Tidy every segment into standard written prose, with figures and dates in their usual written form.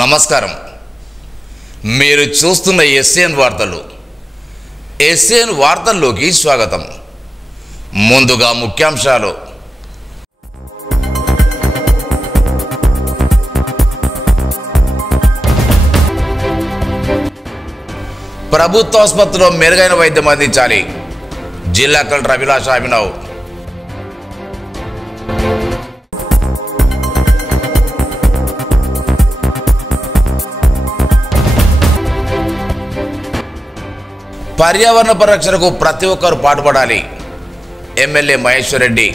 నమస్కారం. మీరు చూస్తున్న ఎస్ఎన్ వార్తలు. ఎస్ఎన్ వార్తల్లోకి స్వాగతం. ముందుగా ముఖ్యాంశాలు. ప్రభుత్వ ఆసుపత్రిలో మెరుగైన వైద్యం అందించాలి. జిల్లా కలెక్టర్ అభిలాష అభినవ్. పర్యావరణ పరిరక్షణకు ప్రతి ఒక్కరూ పాటుపడాలి. ఎమ్మెల్యే మహేశ్వర్ రెడ్డి.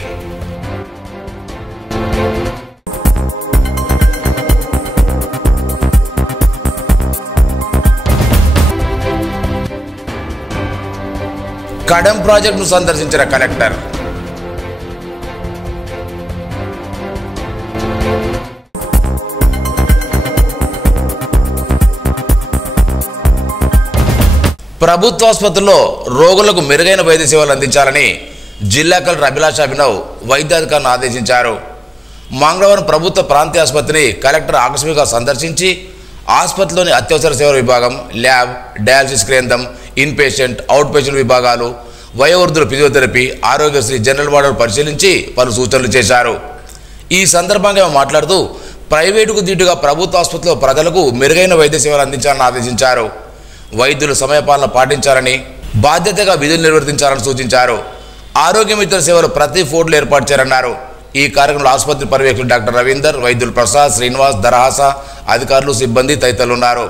కడెం ప్రాజెక్టును సందర్శించిన కలెక్టర్. ప్రభుత్వ ఆసుపత్రుల్లో రోగులకు మెరుగైన వైద్య సేవలు అందించాలని జిల్లా కలెక్టర్ అభిలాష అభినవ్ వైద్యాధికారులను ఆదేశించారు. మంగళవారం ప్రభుత్వ ప్రాంతీయ ఆసుపత్రిని కలెక్టర్ ఆకస్మికంగా సందర్శించి ఆసుపత్రిలోని అత్యవసర సేవల విభాగం, ల్యాబ్, డయాలసిస్ కేంద్రం, ఇన్ పేషెంట్, అవుట్ పేషెంట్ విభాగాలు, వయోవృద్ధుల ఫిజియోథెరపీ, ఆరోగ్యశ్రీ జనరల్ వార్డును పరిశీలించి పలు సూచనలు చేశారు. ఈ సందర్భంగా మాట్లాడుతూ ప్రైవేటుకు దీటుగా ప్రభుత్వ ఆసుపత్రిలో ప్రజలకు మెరుగైన వైద్య సేవలు అందించాలని ఆదేశించారు. వైద్యులు సమయపాలన పాటించాలని, బాధ్యతగా విధులు నిర్వర్తించాలని సూచించారు. ఆరోగ్య మిత్ర సేవలు ప్రతి ఫోర్డులో ఏర్పాటు చేయాలన్నారు. ఈ కార్యక్రమంలో ఆసుపత్రి పర్యవేక్షకులు డాక్టర్ రవీందర్, వైద్యులు ప్రసాద్, శ్రీనివాస్, దరహాస, అధికారులు, సిబ్బంది తదితరులు ఉన్నారు.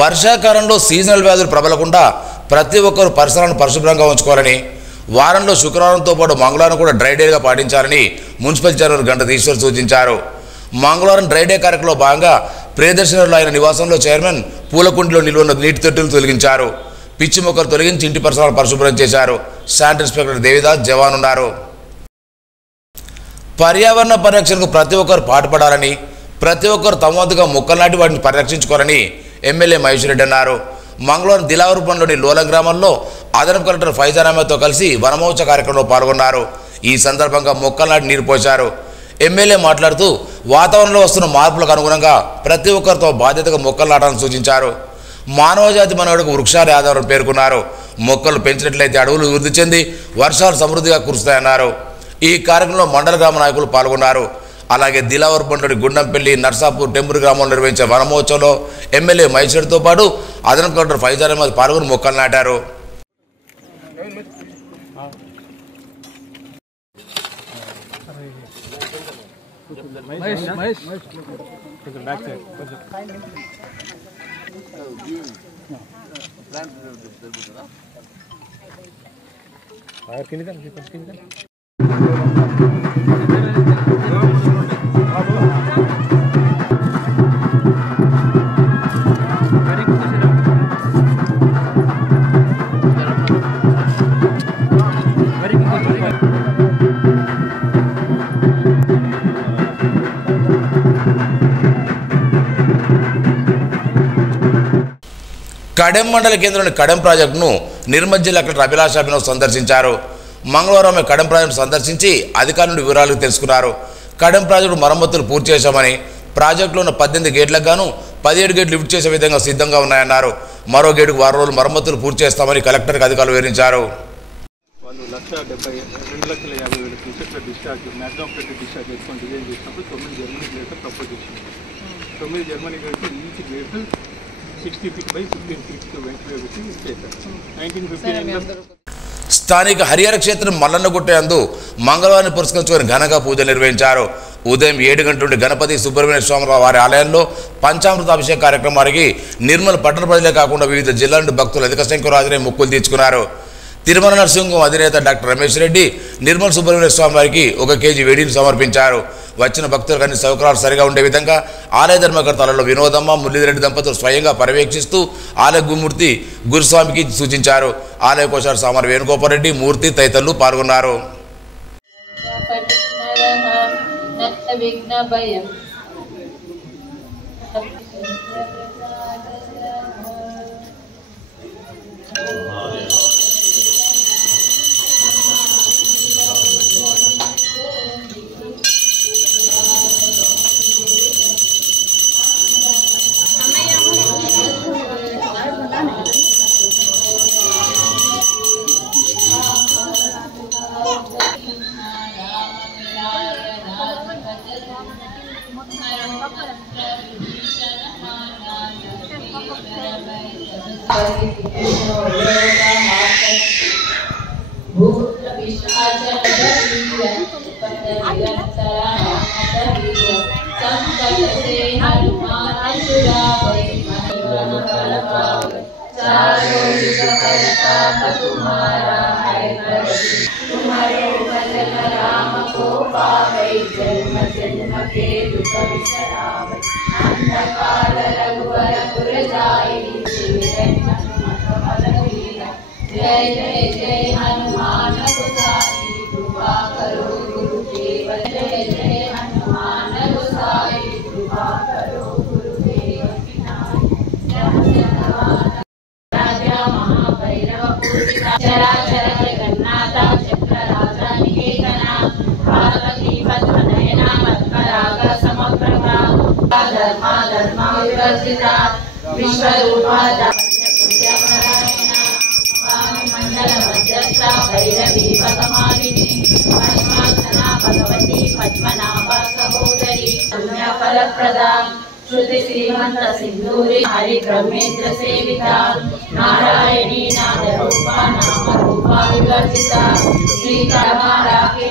వర్షాకాలంలో సీజనల్ వ్యాధులు ప్రబలకుండా ప్రతి ఒక్కరూ పరిసరాలను పరిశుభ్రంగా ఉంచుకోవాలని, వారంలో శుక్రవారంతో పాటు మంగళవారం కూడా డ్రై డేగా పాటించాలని మున్సిపల్ చైర్మన్ గంట ఈశ్వర్ సూచించారు. మంగళవారం డ్రై డే కార్యక్రమంలో భాగంగా ప్రియదర్శనలో ఆయన నివాసంలో చైర్మన్ పూలకుండిలో నిల్వన్న నీటి తొట్టెలు తొలగించారు. పిచ్చి మొక్కలు తొలగించి ఇంటి పరిసరాలను పరిశుభ్రం చేశారు. శానిటరీ ఇన్స్పెక్టర్ దేవిదాస్ జవాన్ ఉన్నారు. పర్యావరణ పరిరక్షణకు ప్రతి ఒక్కరు పాటుపడాలని, ప్రతి ఒక్కరు తమ వంతుగా మొక్కలు నాటి వాటిని పరిరక్షించుకోవాలని ఎమ్మెల్యే మహేశ్వర్ రెడ్డి అన్నారు. మంగళవారం దిలావరపురంలోని లోలం గ్రామంలో అదనపు కలెక్టర్ ఫైజాన్ అహ్మద్తో కలిసి వనమహోత్సవ కార్యక్రమంలో పాల్గొన్నారు. ఈ సందర్భంగా మొక్కలు నాటి నీరు పోశారు. ఎమ్మెల్యే మాట్లాడుతూ వాతావరణంలో వస్తున్న మార్పులకు అనుగుణంగా ప్రతి ఒక్కరితో బాధ్యతగా మొక్కలు నాటాలని సూచించారు. మానవజాతి మనవడికి వృక్షాలే ఆధారం పేర్కొన్నారు. మొక్కలు పెంచినట్లయితే అడవులు వృద్ధి చెంది వర్షాలు సమృద్ధిగా కురుస్తాయన్నారు. ఈ కార్యక్రమంలో మండల గ్రామ నాయకులు పాల్గొన్నారు. అలాగే దిలావరపురంలోని గుండంపల్లి, నర్సాపూర్, టెంపుల్ గ్రామంలో నిర్వహించే వనమహోత్సవంలో ఎమ్మెల్యే మహేశ్వర్తో పాటు అదనపు కలెక్టర్ ఫైజాన్ అహ్మద్ పాల్గొని మొక్కలు నాటారు. కడెం మండల కేంద్రంలోని కడెం ప్రాజెక్టును నిర్మల్ జిల్లా కలెక్టర్ అభిలాష అభినవ్ సందర్శించారు. మంగళవారం కడెం ప్రాజెక్టు సందర్శించి అధికారుల నుండి వివరాలు తెలుసుకున్నారు. కడెం ప్రాజెక్టు మరమ్మతులు పూర్తి చేశామని, ప్రాజెక్టులో ఉన్న 18 గేట్లకు గాను 17 గేట్లు లిఫ్ట్ చేసే విధంగా సిద్ధంగా ఉన్నాయన్నారు. మరో గేటుకు 6 రోజులు మరమ్మతులు పూర్తి చేస్తామని కలెక్టర్కి అధికారులు వివరించారు. 1,50,000 క్యూసెక్ల డిశ్చార్జ్ మ్యాక్సిమం పెట్టి డిశ్చార్జ్ చేసుకొని డిజైన్ చేసినప్పుడు 9 జర్మనీ గేట్లు ప్రపోజ్ చేసింది. 9 జర్మనీ గేట్లు each gate 60 feet by 15 feet ventilation చేశారు. 1950 స్థానిక హరిహర క్షేత్రం మల్లన్నగుట్ట యందు మంగళవారం పురస్కరించుకొని ఘనంగా పూజలు నిర్వహించారు. ఉదయం 7 గంటల నుండి గణపతి సుబ్రహ్మణ్య స్వామి వారి ఆలయంలో పంచామృత అభిషేక కార్యక్రమానికి నిర్మల్ పట్టణ ప్రజలే కాకుండా వివిధ జిల్లాల నుండి భక్తులు అధిక సంఖ్యలో హాజరై మొక్కులు తీర్చుకున్నారు. తిరుమల నరసింహం అధినేత డాక్టర్ రమేష్ రెడ్డి నిర్మల్ సుబ్రహ్మణ్య స్వామి వారికి 1 కేజీ వెడిని సమర్పించారు. వచ్చిన భక్తులకు అన్ని సౌకర్యాలు సరిగా ఉండే విధంగా ఆలయ ధర్మకర్తలలో వినోదమ్మ మురళీధరెడ్డి దంపతులు స్వయంగా పర్యవేక్షిస్తూ ఆలయ గురుమూర్తి గురుస్వామికి సూచించారు. ఆలయ కోశాల సామాన్ వేణుగోపాల్ రెడ్డి మూర్తి తదితరులు పాల్గొన్నారు. जय जय जय हनुमान गोसाई कृपा करो गुरुदेव जय जय हनुमान गोसाई कृपा करो गुरुदेव राजा महाभैरव पूजिता चराचर जगन्नाथ चक्रराजा निकेतना पार्वती पद्मनयना पद्मराग समप्रभा धर्मा धर्मा विवर्जिता विश्वरूपा भैरवी पदमालिनी पद्मासना भगवती पद्मनाभ सहोदरी पुण्यफलप्रदा श्रुति श्रीमंत सिंधूरी हरि ब्रह्मेन्द्र सेविता नारायणी नादरूपा नाम रूपा विवर्जिता श्रीकरमाला के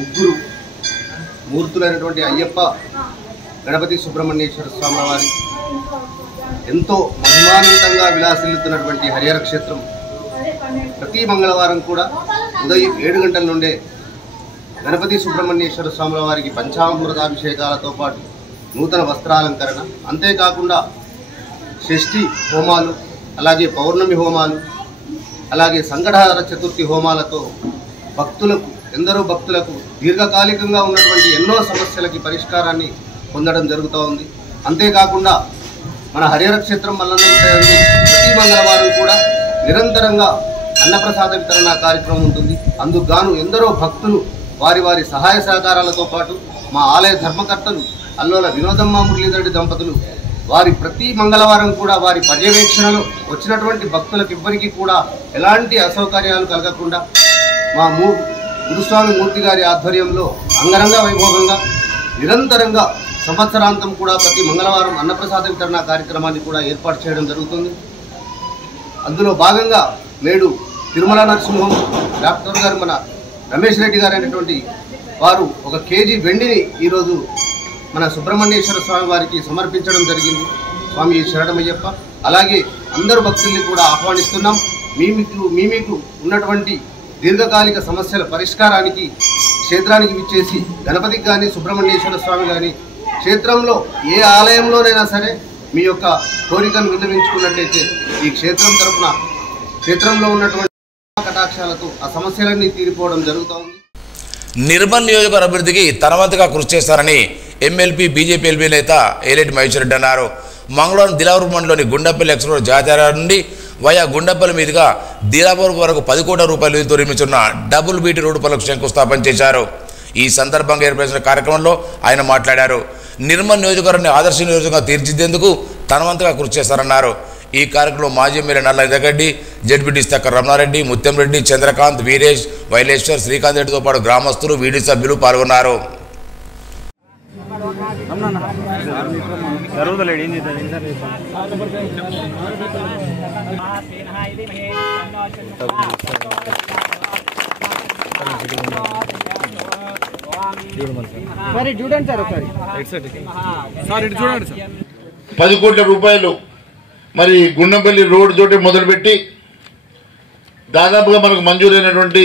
ముగ్గురు మూర్తులైనటువంటి అయ్యప్ప గణపతి సుబ్రహ్మణ్యేశ్వర స్వామి వారి ఎంతో మహిమాన్వితంగా విలాసిల్లుతున్నటువంటి హరిహర క్షేత్రం ప్రతి మంగళవారం కూడా ఉదయం 7 గంటల నుండే గణపతి సుబ్రహ్మణ్యేశ్వర స్వామి వారికి పంచామృతాభిషేకాలతో పాటు నూతన వస్త్రాలంకరణ, అంతేకాకుండా షష్ఠి హోమాలు, అలాగే పౌర్ణమి హోమాలు, అలాగే సంకటహర చతుర్థి హోమాలతో ఎందరో భక్తులకు దీర్ఘకాలికంగా ఉన్నటువంటి ఎన్నో సమస్యలకి పరిష్కారాన్ని పొందడం జరుగుతూ ఉంది. అంతేకాకుండా మన హరిహర క్షేత్రం మల్లన్నగుట్ట ప్రతి మంగళవారం కూడా నిరంతరంగా అన్నప్రసాద వితరణ కార్యక్రమం ఉంటుంది. అందుకు గాను ఎందరో భక్తులు వారి వారి సహాయ సహకారాలతో పాటు మా ఆలయ ధర్మకర్తలు అల్లోల వినోదమ్మ మురళీధరెడ్డి దంపతులు వారి ప్రతి మంగళవారం కూడా వారి పర్యవేక్షణలో వచ్చినటువంటి భక్తులకు ఎవ్వరికీ కూడా ఎలాంటి అసౌకర్యాలు కలగకుండా మా గురుస్వామి మూర్తి గారి ఆధ్వర్యంలో అంగరంగ వైభవంగా నిరంతరంగా సంవత్సరాంతం కూడా ప్రతి మంగళవారం అన్నప్రసాద వితరణ కార్యక్రమాన్ని కూడా ఏర్పాటు చేయడం జరుగుతుంది. అందులో భాగంగా నేడు తిరుమల నరసింహం డాక్టర్ గారు మన రమేష్ రెడ్డి గారు అనేటువంటి వారు 1 కేజీ వెండిని ఈరోజు మన సుబ్రహ్మణ్యేశ్వర స్వామి వారికి సమర్పించడం జరిగింది. స్వామి శరణమయ్యప్ప. అలాగే అందరు భక్తుల్ని కూడా ఆహ్వానిస్తున్నాం. మీకు ఉన్నటువంటి దీర్ఘకాలిక సమస్యల పరిష్కారానికి క్షేత్రానికి విచ్చేసి గణపతికి కానీ సుబ్రహ్మణ్యేశ్వర స్వామి కానీ క్షేత్రంలో ఏ ఆలయంలోనైనా సరే మీ యొక్క కోరికను విన్నవించుకున్నట్లయితే ఈ క్షేత్రం తరపున క్షేత్రంలో ఉన్నటువంటి కటాక్షాలతో ఆ సమస్యలన్నీ తీరిపోవడం జరుగుతూ ఉంది. నిర్మల్ నియోజకవర్గ అభివృద్ధికి తనవంతుగా కృషి చేస్తారని ఎమ్మెల్పీ బీజేపీ ఎల్పీ నేత ఏలేటి మహేశ్వర్ రెడ్డి అన్నారు. మంగళవారం దిలావూరు మండలంలోని గుండెపల్లి ఎక్స్ప్రెస్ జాతీయ నుండి వయా గుండెపల్లి మీదుగా దిలావూరు వరకు 10 కోట్ల రూపాయలతో నిర్మించున్న డబుల్ బీటీ రోడ్డు పనులకు శంకుస్థాపన చేశారు. ఈ సందర్భంగా ఏర్పడిన కార్యక్రమంలో ఆయన మాట్లాడారు. నిర్మల్ నియోజకవర్గాన్ని ఆదర్శ నియోజకంగా తీర్చిదిద్దేందుకు తనవంతుగా కృషి చేస్తారన్నారు. ఈ కార్యక్రమంలో మాజీ ఎమ్మెల్యే నల్ల ఇంద్రగడ్డి, జడ్పీటీ చక్క రమణారెడ్డి, ముత్యంరెడ్డి, చంద్రకాంత్, వీరేష్, వైలేశ్వర్, శ్రీకాంత్ రెడ్డితో పాటు గ్రామస్తులు, వీడి సభ్యులు పాల్గొన్నారు. చూడండి సార్ ఒకసారి 10 కోట్ల రూపాయలు మరి గుండంపల్లి రోడ్ తోటి మొదలుపెట్టి దాదాపుగా మనకు మంజూరైనటువంటి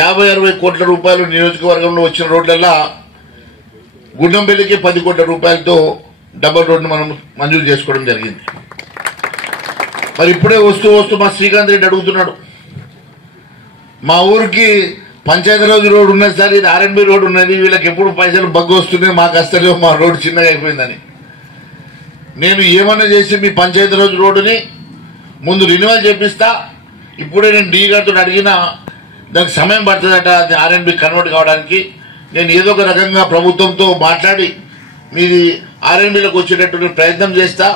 50-60 కోట్ల రూపాయలు నియోజకవర్గంలో వచ్చిన రోడ్లల్లా గుండంపల్లికి 10 కోట్ల రూపాయలతో డబల్ రోడ్ను మనం మంజూరు చేసుకోవడం జరిగింది. మరి ఇప్పుడే వస్తూ మా శ్రీకాంత్ రెడ్డి అడుగుతున్నాడు, మా ఊరికి పంచాయతీరాజ్ రోడ్ ఉన్నది సార్, ఇది ఆర్ఎన్బి రోడ్ ఉన్నది, వీళ్ళకి ఎప్పుడు పైసలు బగ్గు వస్తున్నాయి, మాకు వస్తలేవు, మా రోడ్డు చిన్నగా అయిపోయిందని. నేను ఏమన్నా చేసి మీ పంచాయతీరాజ్ రోడ్డుని ముందు రిన్యూవల్ చేపిస్తా. ఇప్పుడే నేను డీ గారితో అడిగినా దానికి సమయం పడుతుందట అది ఆర్ఎన్బి కన్వర్ట్ కావడానికి. నేను ఏదో ఒక రకంగా ప్రభుత్వంతో మాట్లాడి మీది ఆర్ఎన్బిలోకి వచ్చేటట్టు ప్రయత్నం చేస్తా.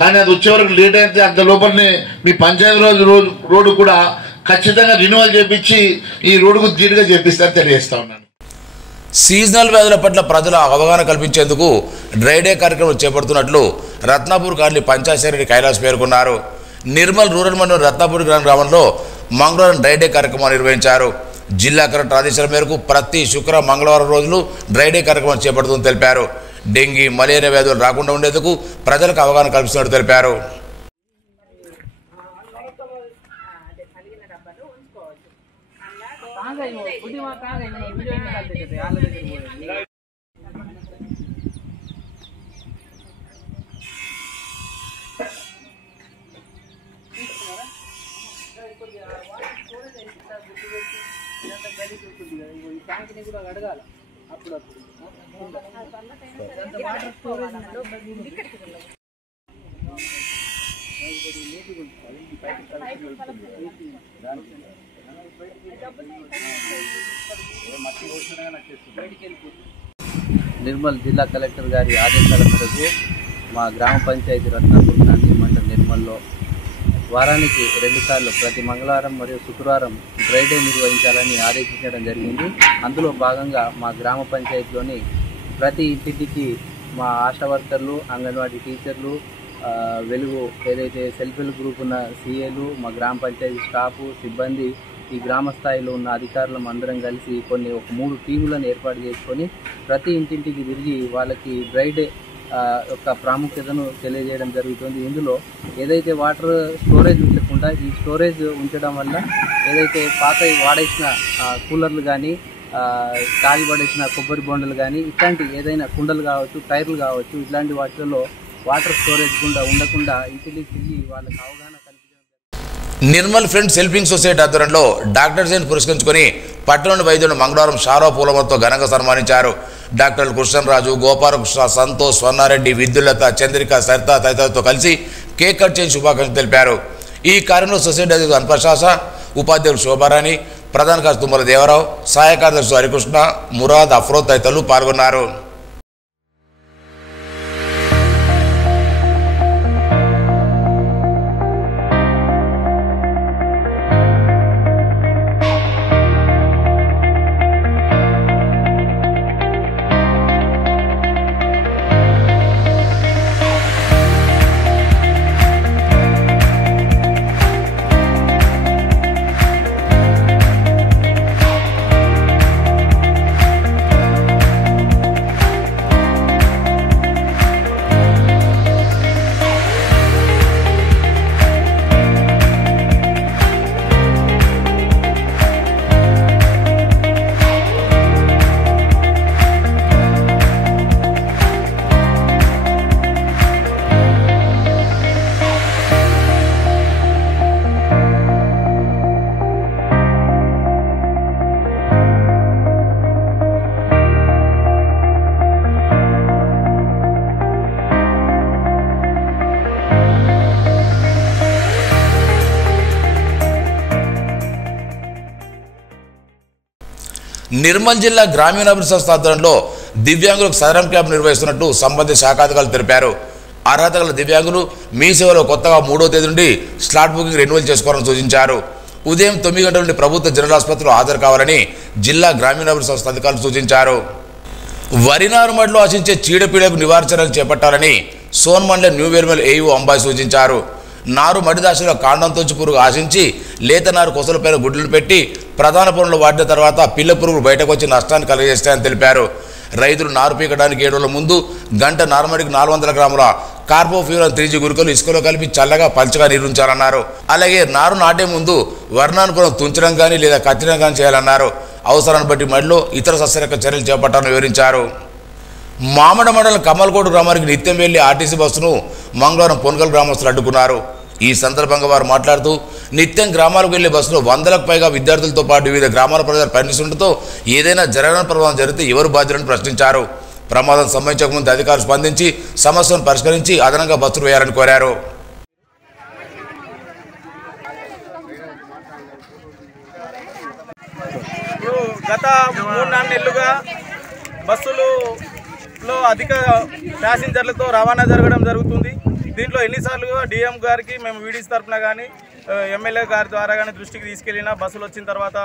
కానీ అది వచ్చే వరకు లేట్ అయితే అంత లోపలనే మీ పంచాయతీరాజ్ రోడ్డు కూడా ఖచ్చితంగా రిన్యూవల్ చేపించి ఈ రోడ్డుకు ధీటుగా చేపిస్తారని తెలియజేస్తా ఉన్నాను. సీజనల్ వ్యాధుల పట్ల ప్రజల అవగాహన కల్పించేందుకు డ్రై డే కార్యక్రమం చేపడుతున్నట్లు రత్నాపూర్ కాలనీ పంచాయతీ సెక్రటరీ కైలాస్ పేర్కొన్నారు. నిర్మల్ రూరల్ మండలం రత్నాపూర్ గ్రామంలో మంగళవారం డ్రై డే కార్యక్రమాన్ని నిర్వహించారు. జిల్లా కలెక్టర్ ఆదేశాల మేరకు ప్రతి శుక్ర మంగళవారం రోజులు డ్రై డే కార్యక్రమం చేపడుతుందని తెలిపారు. డెంగీ, మలేరియా వ్యాధులు రాకుండా ఉండేందుకు ప్రజలకు అవగాహన కల్పిస్తున్నట్టు తెలిపారు. నిర్మల్ జిల్లా కలెక్టర్ గారి ఆదేశాల మేరకు మా గ్రామ పంచాయతీ రత్నాపూర్ గాంధీ మండలం నిర్మల్లో వారానికి 2 సార్లు ప్రతి మంగళవారం మరియు శుక్రవారం డ్రై డే నిర్వహించాలని ఆదేశించడం జరిగింది. అందులో భాగంగా మా గ్రామ పంచాయతీలోని ప్రతి ఇంటికి మా ఆశా వర్కర్లు, అంగన్వాడీ టీచర్లు, వెలుగు ఏదైతే సెల్ఫ్ హెల్ప్ గ్రూప్ ఉన్న సీఏలు, మా గ్రామ పంచాయతీ స్టాఫ్ సిబ్బంది, ఈ గ్రామ స్థాయిలో ఉన్న అధికారులం అందరం కలిసి ఒక 3 టీములను ఏర్పాటు చేసుకొని ప్రతి ఇంటింటికి తిరిగి వాళ్ళకి డ్రై డే యొక్క ప్రాముఖ్యతను తెలియజేయడం జరుగుతుంది. ఇందులో ఏదైతే వాటర్ స్టోరేజ్ ఉంచకుండా ఈ స్టోరేజ్ ఉంచడం వల్ల ఏదైతే పాత వాడేసిన కూలర్లు కానీ, కాలి పడేసిన కొబ్బరి బొండలు కానీ, ఇట్లాంటి ఏదైనా కుండలు కావచ్చు, టైర్లు కావచ్చు, ఇట్లాంటి వాటిల్లో వాటర్ స్టోరేజ్ ఉండకుండా ఇంటికి తిరిగి వాళ్ళకి అవగాహన కల్పించడం. నిర్మల్ ఫ్రెండ్స్ హెల్పింగ్ సొసైటీ ఆధ్వర్యంలో డాక్టర్ జయంతి పురస్కరించుకొని పట్టణంలోని వైద్యులు మంగళవారం షారో పూలమతో ఘనంగా సన్మానించారు. డాక్టర్లు కృష్ణరాజు, గోపాలకృష్ణ, సంతోష్, స్వర్ణారెడ్డి, విద్యులత, చంద్రిక, సరిత తదితరులతో కలిసి కేక్ కట్ చేసి శుభాకాంక్షలు తెలిపారు. ఈ కార్యక్రమంలో సొసైటీ అధ్యక్షుడు అన్ప్రశాస, ఉపాధ్యక్షుడు శోభారాణి, ప్రధాన కార్యదర్శి తుమ్మల దేవరావు, సహాయ కార్యదర్శి హరికృష్ణ, మురాద్, అఫ్రోజ్ తదితరులు పాల్గొన్నారు. నిర్మల్ జిల్లా గ్రామీణాభివృద్ధి సంస్థ ఆధ్వర్యంలో దివ్యాంగులకు సదరం క్యాంప్ నిర్వహిస్తున్నట్టు సంబంధిత శాఖాధికారులు తెలిపారు. అర్హత గల దివ్యాంగులు మీ సేవలో కొత్తగా 3వ తేదీ నుండి స్లాట్ బుకింగ్ రెన్యువల్ చేసుకోవాలని సూచించారు. ఉదయం 9 గంటల నుండి ప్రభుత్వ జనరల్ ఆసుపత్రిలో హాజరు కావాలని జిల్లా గ్రామీణాభివృద్ధి సంస్థ అధికారులు సూచించారు. వరి నారుమడిలో ఆశించే చీడపీడకు నివారించడానికి చేపట్టాలని సోన్మండల న్యూ వెల్మెల్ ఏయూ అంబాయి సూచించారు. నారు మడి దశలో కాండం తొచ్చు పురుగు ఆశించి లేత నారు కొసలపైన గుడ్లు పెట్టి ప్రధాన పొలంలో వాడిన తర్వాత పిల్ల పురుగులు బయటకు వచ్చి నష్టాన్ని కలిగజేస్తాయని తెలిపారు. రైతులు నారు పీకడానికి 7 రోజుల ముందు గంట నారుమడికి 400 గ్రాముల కార్బోఫ్యూరన్ 3G గురికలు ఇసుకలో కలిపి చల్లగా పల్చగా నీరుంచాలన్నారు. అలాగే నారు నాటే ముందు వర్ణానుకూలం తుంచడం కానీ లేదా కత్తిరం కానీ చేయాలన్నారు. అవసరాన్ని బట్టి మడిలో ఇతర సస్యరక్ష చర్యలు చేపట్టాలని వివరించారు. మామడ మండలం కమల్కోట గ్రామానికి నిత్యం వెళ్లి ఆర్టీసీ బస్సును మంగళవారం పొన్గల్ గ్రామస్తులు అడ్డుకున్నారు. ఈ సందర్భంగా వారు మాట్లాడుతూ నిత్యం గ్రామాలకు వెళ్లే బస్సులో 100లకు పైగా విద్యార్థులతో పాటు వివిధ గ్రామాల ప్రజలు పయనిస్తుండటంతో ఏదైనా జరగని ప్రమాదం జరిగితే ఎవరు బాధ్యులని ప్రశ్నించారు. ప్రమాదం సంభవించక ముందు అధికారులు స్పందించి సమస్యను పరిష్కరించి అదనంగా బస్సులు వేయాలని కోరారు. గత 3-4 నెలలుగా బస్సులలో అధిక ప్యాసింజర్లతో రవాణా జరగడం జరుగుతుంది. దీంట్లో ఎన్నిసార్లుగా డిఎం గారికి మేము వీడీసీ తరఫున కానీ ఎమ్మెల్యే గారి ద్వారా కానీ దృష్టికి తీసుకెళ్ళినా బస్సులు వచ్చిన తర్వాత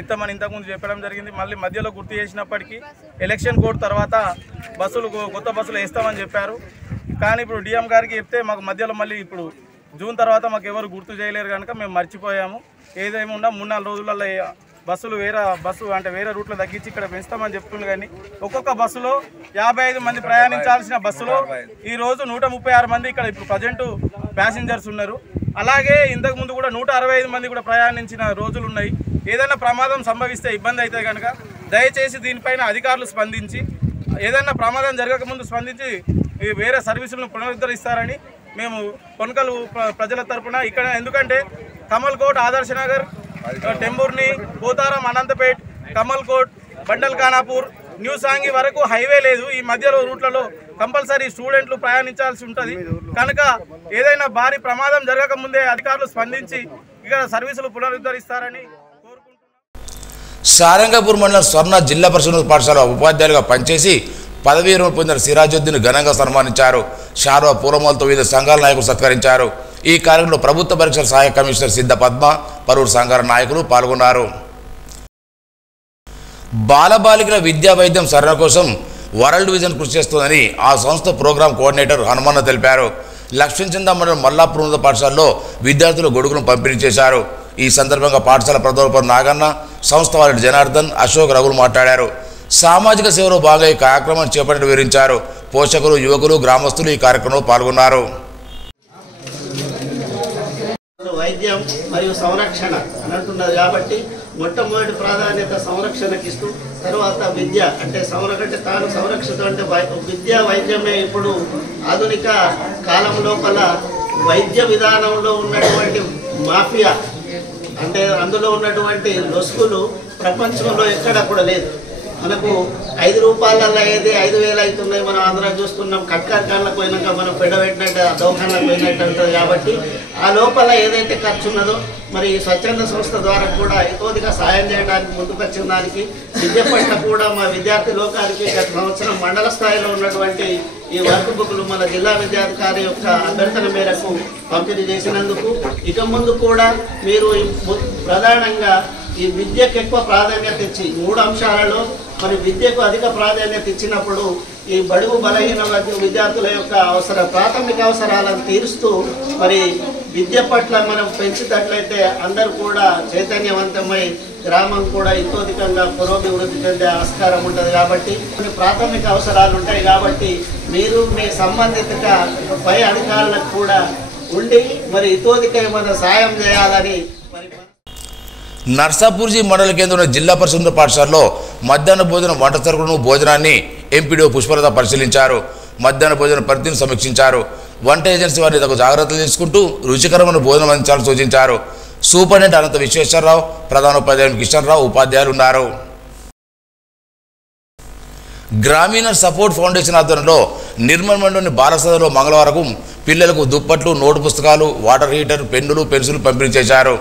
ఇస్తామని ఇంతకుముందు చెప్పడం జరిగింది. మళ్ళీ మధ్యలో గుర్తు చేసినప్పటికీ ఎలక్షన్ కోడ్ తర్వాత కొత్త బస్సులు వేస్తామని చెప్పారు. కానీ ఇప్పుడు డిఎం గారికి చెప్తే మాకు మధ్యలో మళ్ళీ ఇప్పుడు జూన్ తర్వాత మాకు ఎవరు గుర్తు చేయలేరు కనుక మేము మర్చిపోయాము. ఏదేమున్నా 3-4 రోజులలో బస్సులు వేరే రూట్లో తగ్గించి ఇక్కడ పెంచుతామని చెప్తుంది. కానీ ఒక్కొక్క బస్సులో 55 మంది ప్రయాణించాల్సిన బస్సులో ఈరోజు 136 మంది ఇక్కడ ఇప్పుడు ప్రజెంట్ ప్యాసింజర్స్ ఉన్నారు. అలాగే ఇంతకుముందు కూడా 165 మంది కూడా ప్రయాణించిన రోజులు ఉన్నాయి. ఏదైనా ప్రమాదం సంభవిస్తే ఇబ్బంది అయితే కనుక దయచేసి దీనిపైన అధికారులు స్పందించి ఏదైనా ప్రమాదం జరగకముందు స్పందించి వేరే సర్వీసులను పునరుద్ధరిస్తారని మేము కొనకలు ప్రజల తరఫున ఇక్కడ, ఎందుకంటే కమల్కోట్, ఆదర్శనగర్, టెంబూర్ని, పోతారం, అనంతపేట్, కమల్కోట్, బండల్ ఖానాపూర్, న్యూ సాంగి వరకు హైవే లేదు. ఈ మధ్యలో రూట్లలో కంపల్సరీ స్టూడెంట్లు ప్రయాణించాల్సి ఉంటుంది కనుక ఏదైనా భారీ ప్రమాదం జరగక ముందే అధికారులు స్పందించి ఇక్కడ సర్వీసులు పునరుద్ధరిస్తారని కోరుకుంటున్నాం. సారంగపూర్ మండలం స్వర్ణ జిల్లా పరిషత్ పాఠశాల ఉపాధ్యాయులుగా పనిచేసి పదవీ విరమణ పొందిన సిరాజుద్దీన్ ఘనంగా సన్మానించారు. శారవ పూలమాలతో వివిధ సంఘాల నాయకులు సత్కరించారు. ఈ కార్యక్రమంలో ప్రభుత్వ పరీక్షల సహాయ కమిషనర్ సిద్ధ పద్మ, పలువురు సంఘాల నాయకులు పాల్గొన్నారు. బాలబాలికల విద్యా వైద్యం సరళ కోసం వరల్డ్ విజన్ కృషి చేస్తోందని ఆ సంస్థ ప్రోగ్రాం కోఆర్డినేటర్ హనుమన్న తెలిపారు. లక్ష్మీచంద మండలం మల్లాపూర్ ఉన్నత పాఠశాలలో విద్యార్థులు గొడుగులను పంపిణీ చేశారు. ఈ సందర్భంగా పాఠశాల ప్రధానోపాధ్యాయులు నాగన్న, సంస్థ వారి జనార్దన్, అశోక్, రఘులు మాట్లాడారు. సామాజిక సేవలో భాగంగా ఈ కార్యక్రమాన్ని చేపట్టి వివరించారు. పోషకులు, యువకులు, గ్రామస్తులు ఈ కార్యక్రమంలో పాల్గొన్నారు. వైద్యం మరియు సంరక్షణ అంటున్నది కాబట్టి మొట్టమొదటి ప్రాధాన్యత సంరక్షణకి ఇస్తూ తర్వాత విద్య అంటే తాను సంరక్షిత అంటే విద్య వైద్యమే ఇప్పుడు ఆధునిక కాలం లోపల వైద్య విధానంలో ఉన్నటువంటి మాఫియా అంటే అందులో ఉన్నటువంటి లొసుగులు ప్రపంచంలో ఎక్కడ కూడా లేదు. మనకు 5 రూపాయలలో ఏది 5,000 అవుతున్నాయి. మనం అందరం చూస్తున్నాం. కట్కార్ఖానలకు పోయినాక మనం పెడబెట్టినట్టు దోకాణలకు పోయినట్టు ఉంటుంది. కాబట్టి ఆ లోపల ఏదైతే ఖర్చు ఉన్నదో మరి స్వచ్ఛంద సంస్థ ద్వారా కూడా ఎక్కువగా సాయం చేయడానికి ముందుకొచ్చిన దానికి విద్య పట్ల కూడా మా విద్యార్థి లోకానికి గత సంవత్సరం మండల స్థాయిలో ఉన్నటువంటి ఈ వర్క్ బుక్లు మన జిల్లా విద్యాధికారి యొక్క అభ్యర్థన మేరకు పంపిణీ చేసినందుకు ఇక ముందు కూడా మీరు ప్రధానంగా ఈ విద్యకు ఎక్కువ ప్రాధాన్యత ఇచ్చి 3 అంశాలలో మరి విద్యకు అధిక ప్రాధాన్యత ఇచ్చినప్పుడు ఈ బడుగు బలహీన విద్యార్థుల యొక్క ప్రాథమిక అవసరాలను తీరుస్తూ మరి విద్య పట్ల మనం పెంచినట్లయితే అందరూ కూడా చైతన్యవంతమై గ్రామం కూడా ఇంతోధికంగా పురోభివృద్ధి చెందే ఆస్కారం ఉంటుంది. కాబట్టి కొన్ని ప్రాథమిక అవసరాలు ఉంటాయి. కాబట్టి మీరు మీ సంబంధిత పై అధికారులకు కూడా ఉండి మరి ఇంతోధికమైన సాయం చేయాలని నర్సాపూర్జీ మండల కేంద్రంలో జిల్లా పరిషత్ పాఠశాలలో మధ్యాహ్న భోజనం వంట సరుకులను భోజనాన్ని ఎంపీడీఓ పుష్పలత పరిశీలించారు. మధ్యాహ్న భోజన పరిధిని సమీక్షించారు. వంట ఏజెన్సీ వారిని తగు జాగ్రత్తలు తీసుకుంటూ రుచికరమైన భోజనం అందించాలని సూచించారు. సూపరింటెండెంట్ అనంత విశ్వేశ్వరరావు, ప్రధానోపాధ్యాయులు కిషన్ రావు, ఉపాధ్యాయులు ఉన్నారు. గ్రామీణ సపోర్ట్ ఫౌండేషన్ ఆధ్వర్యంలో నిర్మల్ మండలంలోని బాలసదలో మంగళవారం పిల్లలకు దుప్పట్లు, నోటు పుస్తకాలు, వాటర్ హీటర్, పెన్నులు, పెన్సిల్ పంపిణీ చేశారు.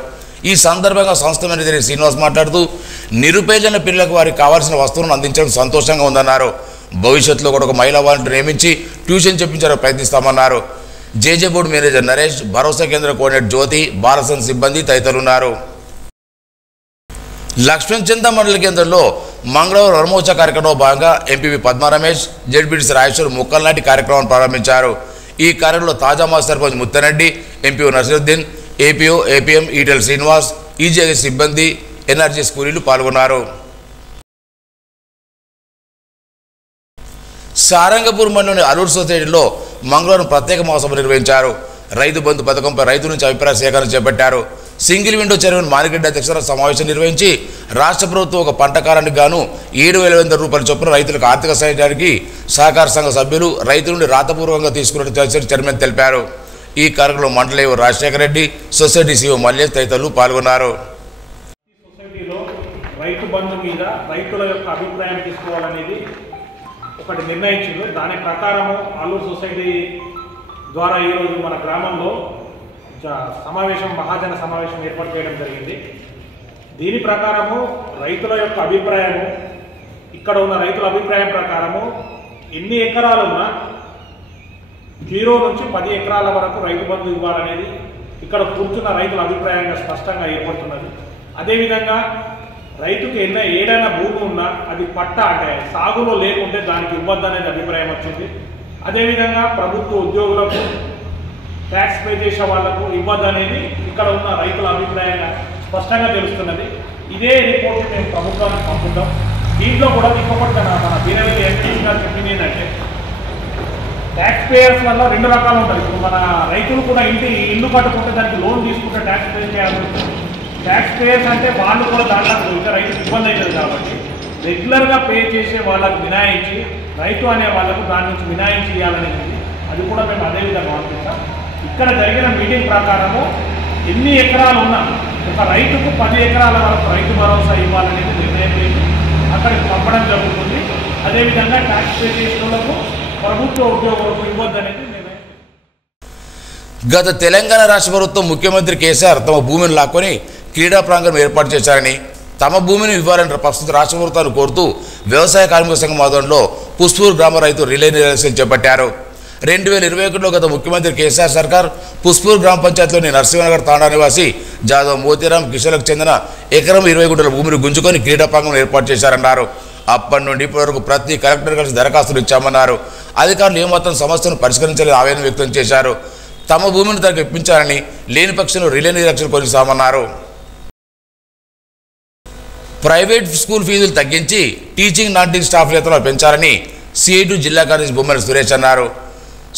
ఈ సందర్భంగా సంస్థ మేనేజర్ శ్రీనివాస్ మాట్లాడుతూ నిరుపేదల పిల్లలకు వారికి కావాల్సిన వస్తువులను అందించడం సంతోషంగా ఉందన్నారు. భవిష్యత్తులో కూడా ఒక మహిళా వాలంటీర్ నియమించి ట్యూషన్ చెప్పించడానికి ప్రయత్నిస్తామన్నారు. జేజే బోర్డు మేనేజర్ నరేష్, భరోసా కేంద్ర కోఆర్డినేటర్ జ్యోతి, భారత్ సిబ్బంది తదితరులున్నారు. లక్ష్మణచంద మండల కేంద్రంలో మంగళవారం వనమోత్సవ కార్యక్రమంలో భాగంగా ఎంపీపీ పద్మా రమేష్, జెడ్పీటీసీ రాజేశ్వర్ మొక్కల నాటి కార్యక్రమాన్ని ప్రారంభించారు. ఈ కార్యక్రమంలో తాజా మాజీ sarpanch Muttareddy, MPO Nasaruddin, APO APM Etela Srinivas, EJS సిబ్బంది, ఎన్ఆర్జీ స్కూలీలు పాల్గొన్నారు. సారంగపూర్ మండలంలోని అలూరు సొసైటీలో మంగళవారం ప్రత్యేక మహాసభ నిర్వహించారు. రైతు బంధు పథకంపై రైతు నుంచి అభిప్రాయ సేకరణ చేపట్టారు. సింగిల్ విండో చైర్మన్ మానిరెడ్డి అధ్యక్షతన సమావేశం నిర్వహించి రాష్ట్ర ప్రభుత్వం ఒక పంట కాలానికి గాను 7,500 రూపాయల చొప్పున రైతులకు ఆర్థిక సహాయానికి సహకార సంఘ సభ్యులు రైతు నుండి రాతపూర్వకంగా తీసుకున్నట్టు చైర్మన్ తెలిపారు. ఈ కార్యక్రమంలో మండలి రాజశేఖర రెడ్డి, సొసైటీ సీఓ మల్లేష్ తదితరులు పాల్గొన్నారు. సొసైటీలో రైతు బంధు మీద రైతుల యొక్క అభిప్రాయం తీసుకోవాలనేది ఒకటి నిర్ణయించారు. దాని ప్రకారము అల్లూరు సొసైటీ ద్వారా ఈరోజు మన గ్రామంలో మహాజన సమావేశం ఏర్పాటు చేయడం జరిగింది. దీని ప్రకారము రైతుల యొక్క అభిప్రాయము, ఇక్కడ ఉన్న రైతుల అభిప్రాయం ప్రకారము ఎన్ని ఎకరాలున్నా 0 నుంచి 10 ఎకరాల వరకు రైతు బంధు ఇవ్వాలనేది ఇక్కడ కూర్చున్న రైతుల అభిప్రాయంగా స్పష్టంగా ఏర్పడుతున్నది. అదేవిధంగా రైతుకి ఏదైనా భూమి ఉన్నా అది పట్ట అంటే సాగులో లేకుంటే దానికి ఇవ్వద్దనేది అభిప్రాయం వచ్చింది. అదేవిధంగా ప్రభుత్వ ఉద్యోగులకు, ట్యాక్స్ పే చేసే వాళ్లకు ఇవ్వద్దనేది ఇక్కడ ఉన్న రైతుల అభిప్రాయంగా స్పష్టంగా తెలుస్తున్నది. ఇదే రిపోర్ట్ మేము ప్రభుత్వానికి పంపుతాం. దీంట్లో కూడా ఇంకొకటి మన బీరవల్లి ఎంపీ గారు చెప్పింది ఏంటంటే ట్యాక్స్ పేయర్స్ వల్ల 2 రకాలు ఉంటాయి. ఇప్పుడు మన రైతులు కూడా ఇల్లు కట్టుకుంటే దానికి లోన్ తీసుకుంటే ట్యాక్స్ పే చేయాల్సి ఉంటుంది. ట్యాక్స్ పేయర్స్ అంటే వాళ్ళు కూడా దాంట్లో ఇంకా రైతుకు ఇబ్బంది అవుతుంది కాబట్టి రెగ్యులర్గా పే చేసే వాళ్ళకు మినాయించి, రైతు అనే వాళ్ళకు దాని నుంచి మినాయించి ఇవ్వాలనేది అది కూడా మేము అదేవిధంగా పంపిస్తాం. ఇక్కడ జరిగిన మీటింగ్ ప్రకారము ఎన్ని ఎకరాలు ఉన్నా ఒక రైతుకు 10 ఎకరాల వరకు రైతు భరోసా ఇవ్వాలనేది నిర్ణయం చేసి అక్కడికి పంపడం జరుగుతుంది. అదేవిధంగా ట్యాక్స్ పే చేసిన వాళ్ళకు, ప్రభుత్వ ఉద్యోగులకు ఇవ్వద్దనేది నిర్ణయం. గత తెలంగాణ రాష్ట్ర ప్రభుత్వం ముఖ్యమంత్రి కేసీఆర్ తమ భూమిని లాక్కొని క్రీడా ప్రాంగణం ఏర్పాటు చేశారని, తమ భూమిని ఇవ్వాలని ప్రస్తుత రాష్ట్ర ప్రభుత్వాన్ని కోరుతూ వ్యవసాయ కార్మిక సంఘం ఆధ్వర్యంలో పుష్పూర్ గ్రామ రైతు రిలే నిరసన చేపట్టారు. 2021లో గత ముఖ్యమంత్రి కేసీఆర్ సర్కార్ పుష్పూర్ గ్రామ పంచాయతీలోని నరసింహనగర్ తాండా నివాసి జాదవ్ మోతీరామ్ కిషన్లకు చెందిన ఎకరం 20 గుంటల భూమిని గుంజుకొని క్రీడా ప్రాంగణం ఏర్పాటు చేశారన్నారు. అప్పటి నుండి ఇప్పటి వరకు ప్రతి కలెక్టర్ కలిసి దరఖాస్తులు ఇచ్చామన్నారు. అధికారులు ఏమాత్రం సమస్యను పరిష్కరించాలని ఆవేదన వ్యక్తం చేశారు. తమ భూమిని తనకు ఇప్పించాలని, లేని పక్షంలో రిలే నిరక్షణ కొనసాగమన్నారు. ప్రైవేట్ స్కూల్ ఫీజులు తగ్గించి టీచింగ్ నాన్ టీచింగ్ స్టాఫ్ వేతనాలు పెంచాలని సిఐటి జిల్లా కార్యదర్శి బొమ్మల సురేష్ అన్నారు.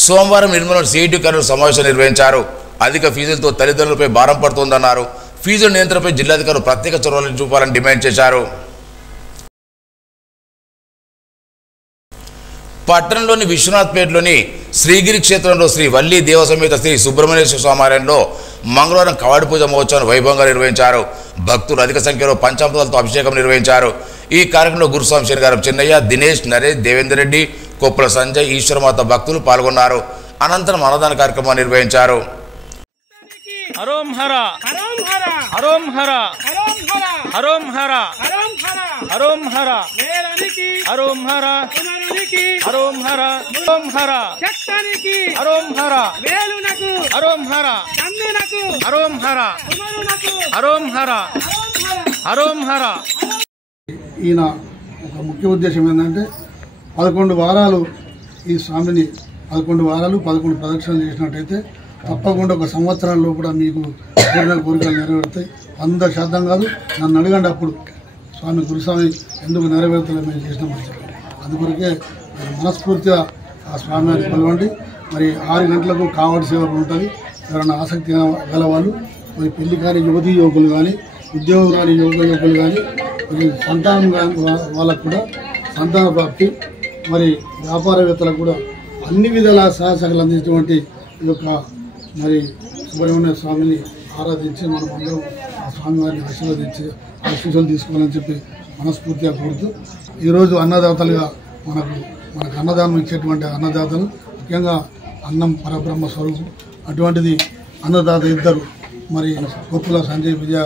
సోమవారం నిర్మలలో సిఐటి కార్యదర్శి సమావేశం నిర్వహించారు. అధిక ఫీజులతో తల్లిదండ్రులపై భారం పడుతోందన్నారు. ఫీజుల నియంత్రణపై జిల్లాధికారులు ప్రత్యేక చొరవలు చూపాలని డిమాండ్ చేశారు. పట్టణంలోని విశ్వనాథ్పేటలోని శ్రీగిరి క్షేత్రంలో శ్రీ వల్లి దేవసమేత శ్రీ సుబ్రహ్మణ్యేశ్వర స్వామి ఆలయంలో మంగళవారం కవాడి పూజ మహోత్సవాన్ని వైభవంగా నిర్వహించారు. భక్తులు అధిక సంఖ్యలో పంచామృతాలతో అభిషేకం నిర్వహించారు. ఈ కార్యక్రమంలో గురుస్వామి శనిగారం చిన్నయ్య, దినేష్, నరేష్, దేవేందర్ రెడ్డి, కొప్పుల సంజయ్, ఈశ్వరమాత భక్తులు పాల్గొన్నారు. అనంతరం అన్నదాన కార్యక్రమాన్ని నిర్వహించారు. హరోం హర హరోం హర హరోం హర హరోం హర హరోం హర హరోం హర హరోం హర హరోం హర శక్తానికి హరోం హర వేలునకు హరోం హర కన్నునకు హరోం హర హరోం హర హరోం హర. ఈయన ఒక ముఖ్య ఉద్దేశం ఏంటంటే 11 వారాలు ఈ స్వామిని 11 వారాలు 11 ప్రదక్షిణలు చేసినట్టయితే తప్పకుండా ఒక సంవత్సరంలో కూడా మీకు కోరిన కోరికలు నెరవేరుతాయి. 100% కాదు, నన్ను అడగండి అప్పుడు స్వామి గురుస్వామి ఎందుకు నెరవేరుతలే మేము చేసినామని చెప్పి. అందుకొరకే మనస్ఫూర్తిగా ఆ స్వామి వారికి పిలవండి. మరి 6 గంటలకు కావడి సేవ ఉంటుంది. ఎవరైనా ఆసక్తి గల వాళ్ళు, మరి పెళ్లి కాని యువతీ యువకులు కానీ, ఉద్యోగం కాని యువకులు కానీ, మరి సంతానం కాని వాళ్ళకు కూడా సంతాన ప్రాప్తి, మరి వ్యాపారవేత్తలకు కూడా అన్ని విధాల సహాయశాఖలు అందించినటువంటి ఈ యొక్క మరి సుబ్రహ్మణ్య స్వామిని ఆరాధించి మనం అందరం ఆ స్వామివారిని ఆశీర్వదించి ఆశీస్సులు తీసుకోవాలని చెప్పి మనస్ఫూర్తిగా కోరుతూ, ఈరోజు అన్నదాతలుగా మనకు అన్నదానం ఇచ్చేటువంటి అన్నదాతలు, ముఖ్యంగా అన్నం పరబ్రహ్మ స్వరూపం, అటువంటిది అన్నదాత ఇద్దరు మరి కొప్పుల సంజయ్ విజయ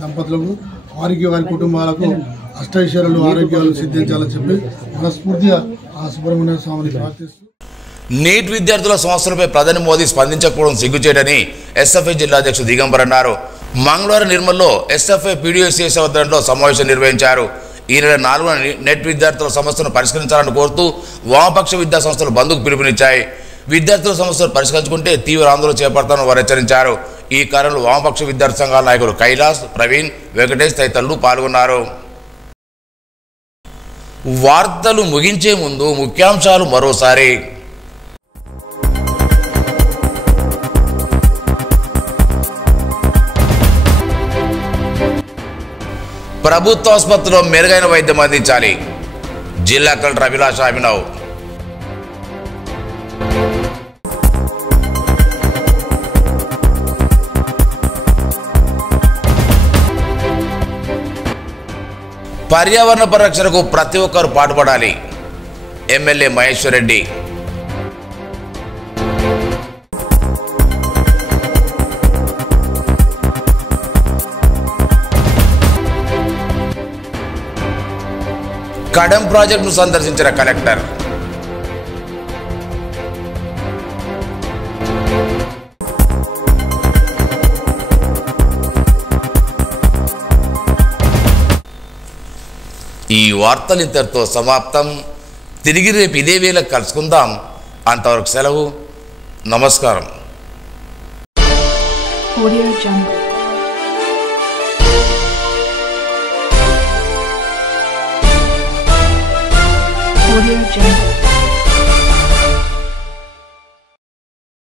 దంపతులకు వారికి వారి కుటుంబాలకు అష్టైశ్వర్యాలు ఆరోగ్యాలు సిద్ధించాలని చెప్పి మనస్ఫూర్తిగా ఆ సుబ్రహ్మణ్య స్వామిని ప్రార్థిస్తూ నీట్ విద్యార్థుల సమస్యలపై ప్రధాని మోదీ స్పందించకపోవడం సిగ్గుచేటని ఎస్ఎఫ్ఐ జిల్లా అధ్యక్షుడు దిగంబర్ అన్నారు. మంగళవారం నిర్మల్లో ఎస్ఎఫ్ఐ పీడీఎస్సీఎస్ ఆధ్వర్యంలో సమావేశం నిర్వహించారు. ఈ నెల 4న నెట్ విద్యార్థుల సమస్యను పరిష్కరించాలని కోరుతూ వామపక్ష విద్యా సంస్థలు బంద్కు పిలుపునిచ్చాయి. విద్యార్థుల సమస్యలు పరిష్కరించుకుంటే తీవ్ర ఆందోళన చేపడతామని వారు హెచ్చరించారు. ఈ కార్యంలో వామపక్ష విద్యార్థి సంఘాల నాయకులు కైలాస్, ప్రవీణ్, వెంకటేష్ తదితరులు పాల్గొన్నారు. వార్తలు ముగించే ముందు ముఖ్యాంశాలు మరోసారి. ప్రభుత్వ ఆసుపత్రిలో మెరుగైన వైద్యం అందించాలి. జిల్లా కలెక్టర్ అభిలాష అభినవ్. పర్యావరణ పరిరక్షణకు ప్రతి ఒక్కరూ పాటుపడాలి. ఎమ్మెల్యే మహేశ్వర్ రెడ్డి. కడెం ప్రాజెక్టును సందర్శించిన కలెక్టర్. ఈ వార్తలు ఇంతటితో సమాప్తం. తిరిగి రేపు ఇదే వేళ కలుసుకుందాం. అంతవరకు సెలవు. నమస్కారం. Audio Jungle.